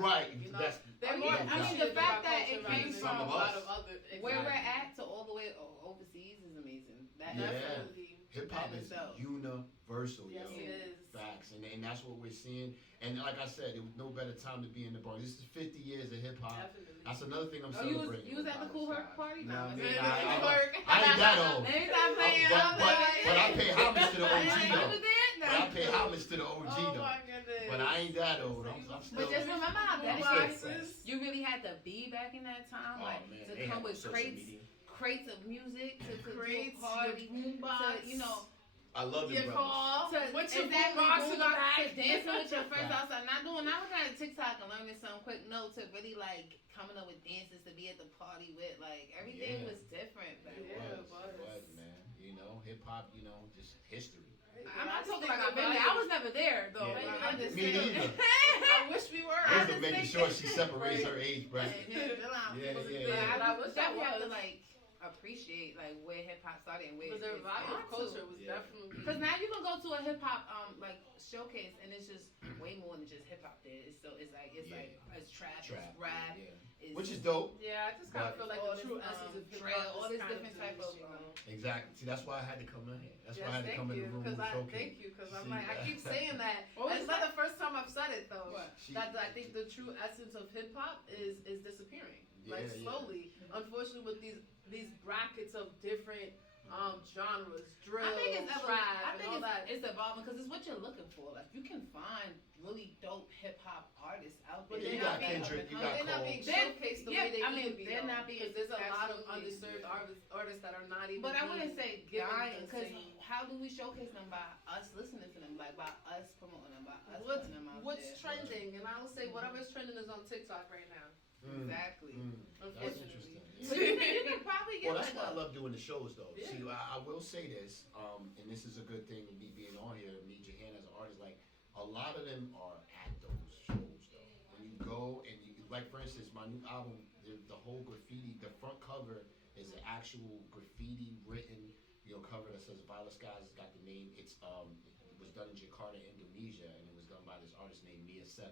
Right. You know? That's. They're more I mean, the fact that it came Some from of a lot us. of other where we're at to all the way overseas is amazing. That definitely. Hip hop is universal, yes, yo. It is. Facts, and that's what we're seeing. And like I said, there was no better time to be in the Bronx. This is 50 years of hip hop. That's another thing I'm celebrating. You was at the Cool Herc party? No, I I ain't that old. Maybe stop playing. But I pay homage to the OG You though. was there? No. But I pay homage to the OG Oh though. my goodness. But I ain't that old. I'm still. But just remember how I'm that still is. You really had to be back in that time, like to come with crates of music to a party, to you know. I love your call. What's your boombox to dancing with your friends outside? Not looking at TikTok and learning some quick notes to really like coming up with dances to be at the party with. Like everything was different. It was, man. You know, hip hop. You know, just history. I'm not talking like I've been there. I was never there though. Yeah, I'm just me saying. neither. I wish we were. I'm just making sure she separates her age bracket. I wish I have to like appreciate like where hip hop started and where the revival culture was definitely. Because now you can go to a hip hop like showcase and it's just way more than just hip hop. There, it's like it's trap, it's rap, which is dope. Yeah, I just kind of feel like the true essence of hip hop, all these different type of. Exactly. See, that's why I had to come in here. That's why I had to come in the room and showcase. Thank you, because I'm like I keep saying that. It's not the first time I've said it though. That I think the true essence of hip hop is disappearing. Like slowly, unfortunately, with these brackets of different genres, drill, trap, and all that. It's evolving because it's what you're looking for. Like you can find really dope hip hop artists out there. But you got Kendrick, you got Cole. They're not being showcased the way they need to be. They're not being. Because there's a lot of underserved artists that are not even. But I wouldn't say dying because how do we showcase them by us listening to them, like by us promoting them, by us putting them out there. What's trending? And I will say whatever's trending is on TikTok right now. Exactly. That's interesting. But you can probably get that's why I love doing the shows, though. Yeah. See, I will say this, and this is a good thing with me being on here, me, Jahan, as an artist. Like, a lot of them are at those shows, though. When you go and you, like, for instance, my new album, the whole graffiti, the front cover is an actual graffiti written, cover that says Violet Skies. It's got the name. It was done in Jakarta, Indonesia, and it was done by this artist named Mia7.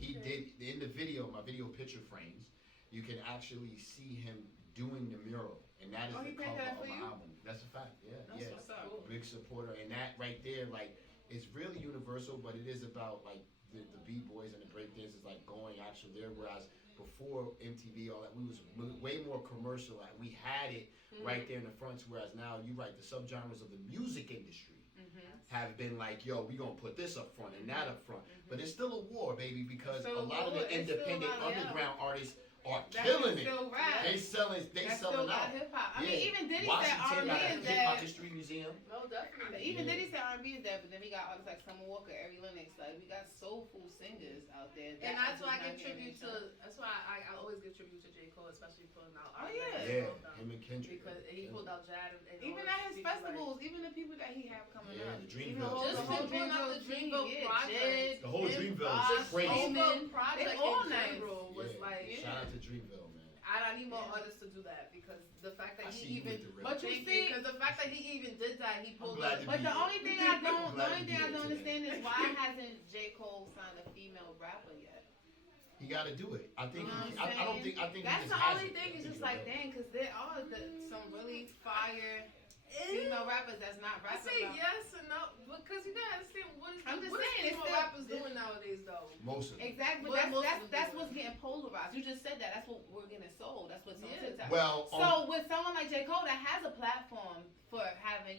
He did in the video, my video picture frames. You can actually see him doing the mural, and that is the cover of my album. That's a fact. Yeah, That's what's up. Big supporter, and that right there, like, is really universal. But it is about like the b-boys and the breakdancers, like going actually there. Whereas before MTV, all that, we was way more commercial. Like we had it right there in the front. Whereas now, you're right, the subgenres of the music industry have been like, yo, we gonna put this up front and that up front. But it's still a war, baby, because a lot of the independent underground artists are killing it. They selling out. Hip hop. I mean, even Diddy said R&B is there. Hip Hop History Museum. No, definitely. Even Diddy said R&B is there, but then we got artists like Summer Walker, Ari Lennox. Like we got soulful singers out there. And that's why I give tribute to. That's why I always give tribute to J. Cole, especially pulling out. Yeah, him and Kendrick. Because he pulled out Jada and even at his festivals, even the people that he have coming up. The Dreamville. Just pulling out the Dreamville project. The whole Dreamville is crazy. Dreamville project in general was like. Shout out to Dreamville, man. I need more artists to do that because the fact that he even, but you see, because the fact that he even did that, he pulled up. But the only thing I don't understand is why hasn't J. Cole signed a female rapper yet? He got to do it. I think. I don't think. I think that's the only thing. It's just like, dang, because there are some really fire female rappers that's not rappers. I say yes and no because you gotta understand what is. I'm just saying, it's rappers doing nowadays though. Most of them. Exactly. That's what's getting polarized. You just said that. That's what we're getting sold. That's what's on TikTok. Well, so with someone like J. Cole that has a platform for having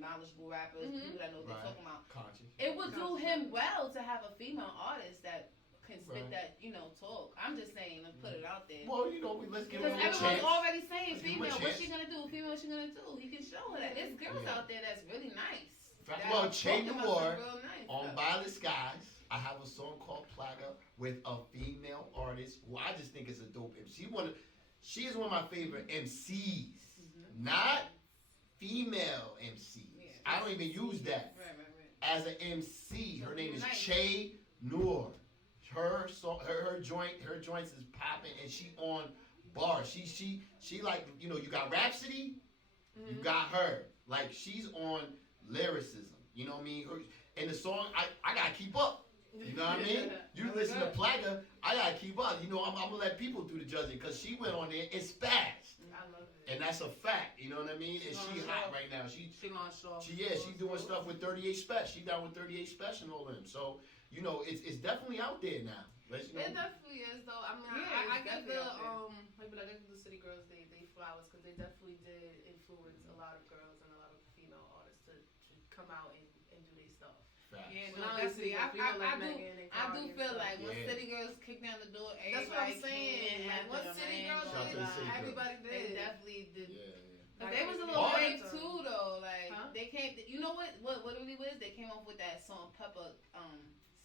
knowledgeable rappers, people that know what they're talking about. Conscious. It would do him well to have a female artist that can spit that, talk. I'm just saying, let's put it out there. Well, let's give him a chance. Because everyone's already saying female. What's she gonna do? Female, what's she gonna do? He can show her that. There's girls out there that's really nice. Well, Che Noir on Violet Skies. I have a song called Plaga with a female artist who I just think is a dope MC. She is one of my favorite MCs, not female MCs. I don't even use that as an MC. Her name is Che Noir. Her joints is popping, and she on bars. She like, you got Rhapsody, you got her. Like she's on lyricism. You know what I mean? And the song, I gotta keep up. You know what I mean? You listen to Plaga, I gotta keep up. You know, I'm gonna let people do the judging because she went on there and spazzed. I love it. And that's a fact. You know what I mean? And she hot right now. She doing stuff with 38 Special. She down with 38 Special and all of them. So, you know, it's definitely out there now. You know? It definitely is, though. I mean, I give the I give the City Girls they flowers because they definitely did influence a lot of girls and a lot of female artists to come out and do their stuff. Facts. Yeah, no, definitely. I do feel like when City Girls kicked down the door, that's what I'm saying. Like, once City Girls did, everybody did. They definitely did. Yeah. Cause they was a little brave too, though. Like they came. You know what it really was? They came up with that Salt and Pepper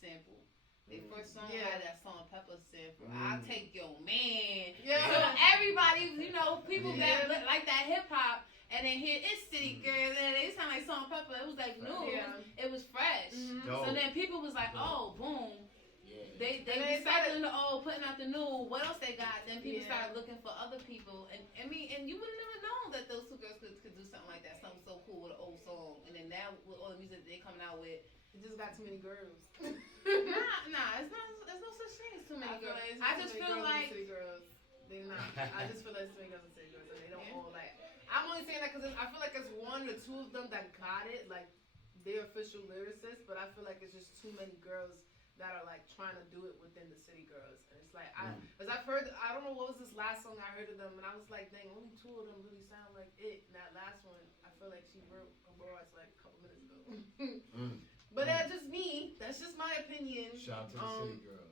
sample. Their first song had that Salt and Pepper sample. I'll take your man. Yeah. So everybody, you know, people that like that hip hop. And then here it's City Girls, and they sound like Salt and Pepper. It was like new. It was fresh. So then people was like, oh, boom. Yeah. They decided to putting out the new. What else they got? Then people started looking for other people, and I mean, and you would have never known that those two girls could do something like that, something so cool with an old song. And then now with all the music they coming out with, it just got too many girls. nah, it's not. There's no such thing as too many girls. I just feel like City Girls. They're not. I just feel like it's too many girls and City Girls, and they don't all like. I'm only saying that because I feel like it's one or two of them that got it, like they're official lyricists, but I feel like it's just too many girls that are like trying to do it within the City Girls. And it's like, because I've heard, I don't know what was this last song I heard of them, and I was like, dang, only two of them really sound like it. And that last one, I feel like she wrote a bars like a couple minutes ago. But that's just me. That's just my opinion. Shout out to the City Girls.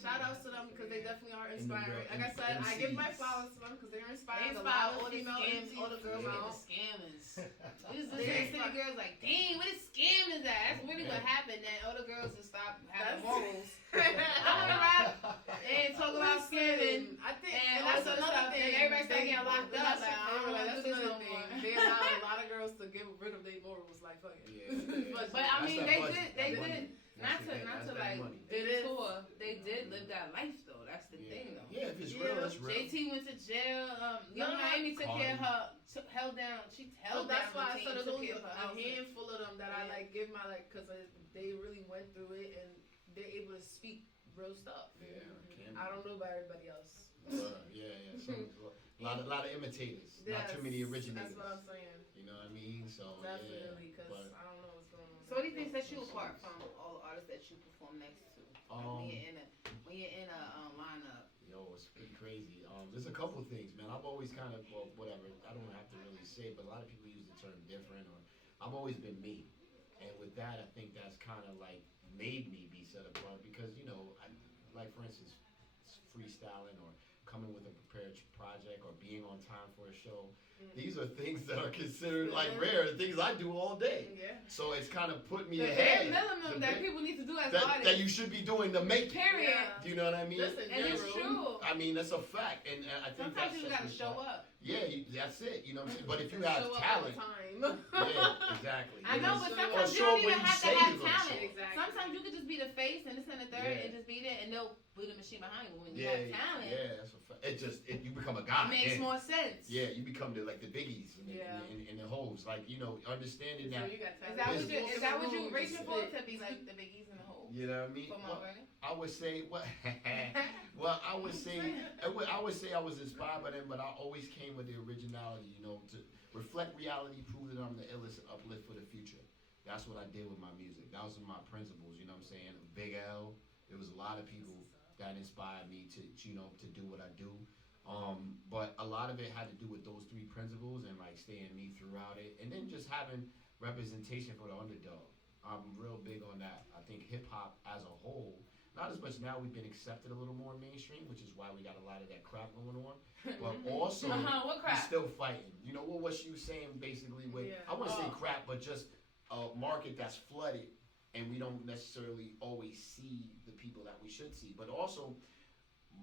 Shout outs to them because they definitely are inspiring. Like I said, I give my flowers to them because they're inspiring. They inspire all the girls out. The scammers. These City Girls like, dang, where the scammers at? That's really what happened. That all the girls will stop having morals. I want to rap and talk about scamming. I think, and that's another thing. Everybody started getting locked up. That's another thing. They allowed a lot of girls to get rid of their morals. Like, fuck it. But I mean, they did. Not to like tour. They did live that life though. That's the thing though. Yeah, if it's real, it's real. JT went to jail. Young Miami took care of her. Held down. She held down. That's why I said there's only a handful of them that I like give my like because they really went through it and they're able to speak real stuff. Yeah, I don't know about everybody else. Yeah. So, a lot of imitators, not too many originators. That's what I'm saying. You know what I mean? So definitely, because I don't know what's going on. So what do you think sets you apart from all the artists that you perform next to? When you're in a lineup. Yo, it's pretty crazy. There's a couple things, man. I've always kind of, whatever. I don't have to really say, but a lot of people use the term different, or I've always been me. And with that, I think that's kind of like made me be set apart because, you know, like for instance, freestyling or coming with a prepared project or being on time for a show. These are things that are considered like rare, things I do all day. Yeah. So it's kind of put me ahead. The bare minimum that people need to do as artists. That you should be doing to make it. Period. Do you know what I mean? Listen, and it's true. I mean, that's a fact. And I think sometimes you gotta show up. Yeah, that's it. You know what I'm saying? But if you have talent. Yeah, exactly. I know, but sometimes you don't even have to have talent. Exactly. Sometimes you could just be the face and this and the third and just be there and they'll put the machine behind you when you have talent. Yeah, that's a fact. You become a guy. It makes more sense. Yeah, you become like the biggies and the hoes. Like, you know, understanding that. Is that what you reaching for? To be like the biggies and the hoes? You know what I mean? I would say I would say I was inspired by them, but I always came with the originality, you know, to reflect reality, prove that I'm the illest, uplift for the future. That's what I did with my music. That was my principles, you know what I'm saying? Big L, there was a lot of people that inspired me to do what I do. But a lot of it had to do with those three principles and like staying me throughout it, and then just having representation for the underdog. I'm real big on that. I think hip hop as a whole, not as much now, we've been accepted a little more mainstream, which is why we got a lot of that crap going on. But also, what crap? We're still fighting. You know what she was saying basically with, I wouldn't say crap, but just a market that's flooded and we don't necessarily always see the people that we should see. But also,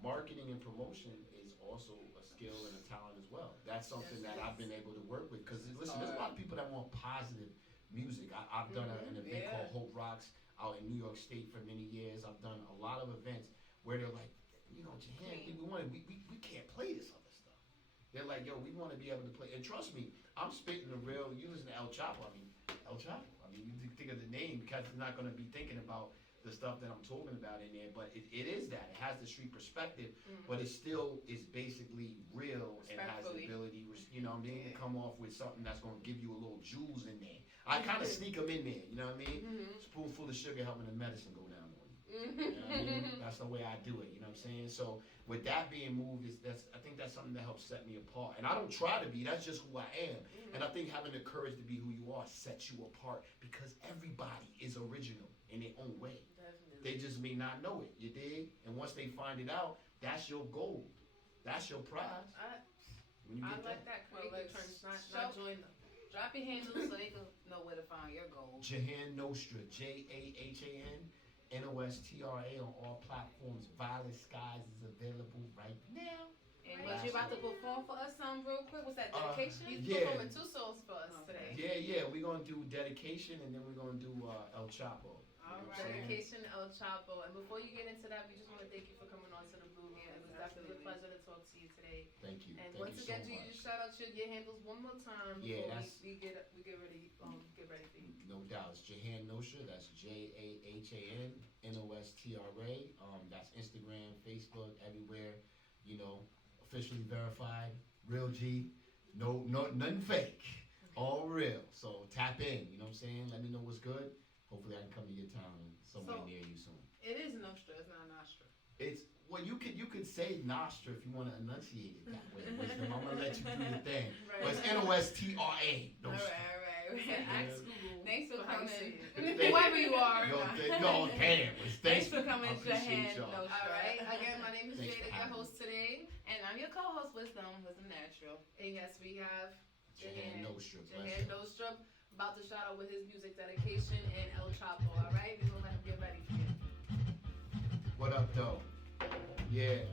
marketing and promotion is also a skill and a talent as well. That's something that I've been able to work with. Because listen, there's a lot of people that want positive music. I've done an event called Hope Rocks out in New York State for many years. I've done a lot of events where they're like, you know, Jahan, we can't play this other stuff. They're like, yo, we want to be able to play. And trust me, I'm spitting the real, you listen to El Chapo. I mean, El Chapo. I mean, you think of the name because you're not going to be thinking about the the stuff that I'm talking about in there, but it is that. It has the street perspective, but it still is basically real and has the ability, you know what I mean, to come off with something that's going to give you a little jewels in there. I kind of sneak them in there, you know what I mean? Spoonful of sugar helping the medicine go down on you. You know what I mean? That's the way I do it, you know what I'm saying? So with that being moved, I think that's something that helps set me apart. And I don't try to be, that's just who I am. And I think having the courage to be who you are sets you apart because everybody is original in their own way. Definitely. They just may not know it, you dig? And once they find it out, that's your goal. That's your prize. I like that. Well, not join them. Drop your handles so they can know where to find your goals. Jahan Nostra, Jahan Nostra on all platforms. Violet Skies is available right now. And what you about to perform for us real quick? What's that, dedication? He's performing 2 songs for us today. Yeah. We're going to do Dedication and then we're going to do El Chapo. All right. Dedication, El Chapo. And before you get into that, we just want to thank you for coming on to the Blue Room. It was definitely a pleasure to talk to you today. Thank you. And thank once you again, so you much. just shout out your handles one more time before we get ready for you. No doubt. It's Jahan Nostra. That's Jahan Nostra. That's Instagram, Facebook, everywhere. You know, officially verified, real G. No, nothing fake. All real. So tap in. You know what I'm saying? Let me know what's good. Hopefully I can come to your town somewhere near you soon. It is Nostra. It's not Nostra. It's you could say Nostra if you want to enunciate it that way. Wisdom. I'm gonna let you do your thing. Right. But it's Nostra. All right. Ask Google. Thanks for coming. Whoever you are. Thanks for coming, Jahan Nostra. All right. Again, my name is Jada, your host today. And I'm your co-host, Wisdom Natural. And yes, we have Jahan Nostra. Jahan Nostra about to shout out with his music Dedication and El Chapo. All right, we're gonna let him get ready for you. What up, though? Yeah.